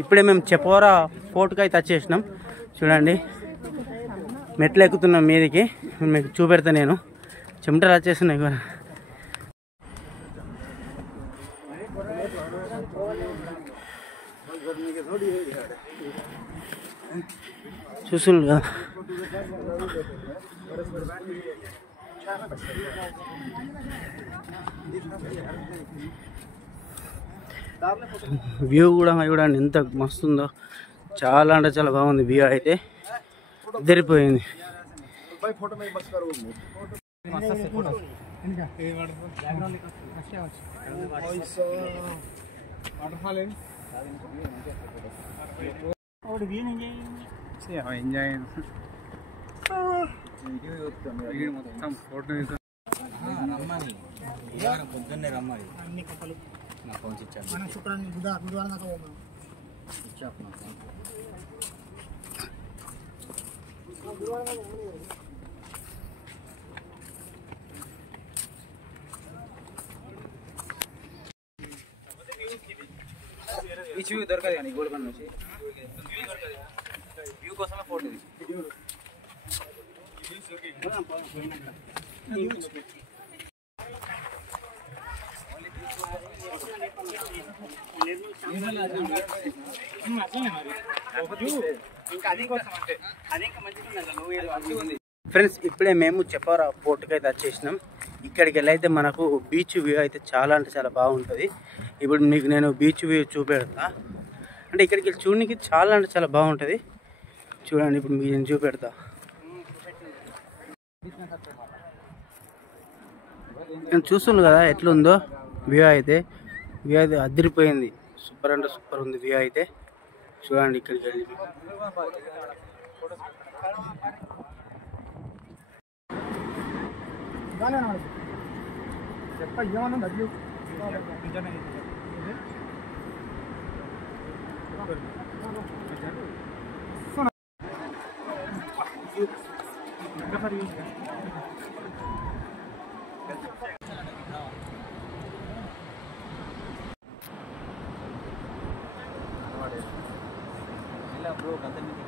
ఇప్పుడే మేము చపోరా ఫోర్ట్కి అయితే వచ్చేసినాం. చూడండి మెట్లు ఎక్కుతున్నాం మీదికి. మీకు చూపెడతా నేను. చెమటలు వచ్చేస్తున్నాయి కూడా. చూస్తున్నారు కదా వ్యూ కూడా చూడండి ఎంత మస్తు ఉందో. చాలా అంటే చాలా బాగుంది వ్యూ అయితే. ఇద్దరిపోయింది. పొద్దున్నే రమ్మాలి బీచ్ వ్యూ దొరకదు కానీ గోల్కొండ నుంచి వ్యూ కోసమే ఫోటో ఫ్రెండ్స్ ఇప్పుడే మేము చపోరా పోర్ట్కి అయితే వచ్చేసినాం. ఇక్కడికి వెళ్ళైతే మనకు బీచ్ వ్యూ అయితే చాలా అంటే చాలా బాగుంటుంది. ఇప్పుడు మీకు నేను బీచ్ వ్యూ చూపెడతా. అంటే ఇక్కడికి వెళ్ళి చూడడానికి చాలా అంటే చాలా బాగుంటుంది. చూడండి ఇప్పుడు మీకు నేను చూపెడతా. నేను చూస్తున్నాను కదా ఎట్లుందో వ్యూ అయితే. వ్యూ అయితే అదిరిపోయింది. సూపర్ అంటే సూపర్ ఉంది వ్యూ అయితే. చూడండి ఇక్కడికి వెళ్ళి బ్రో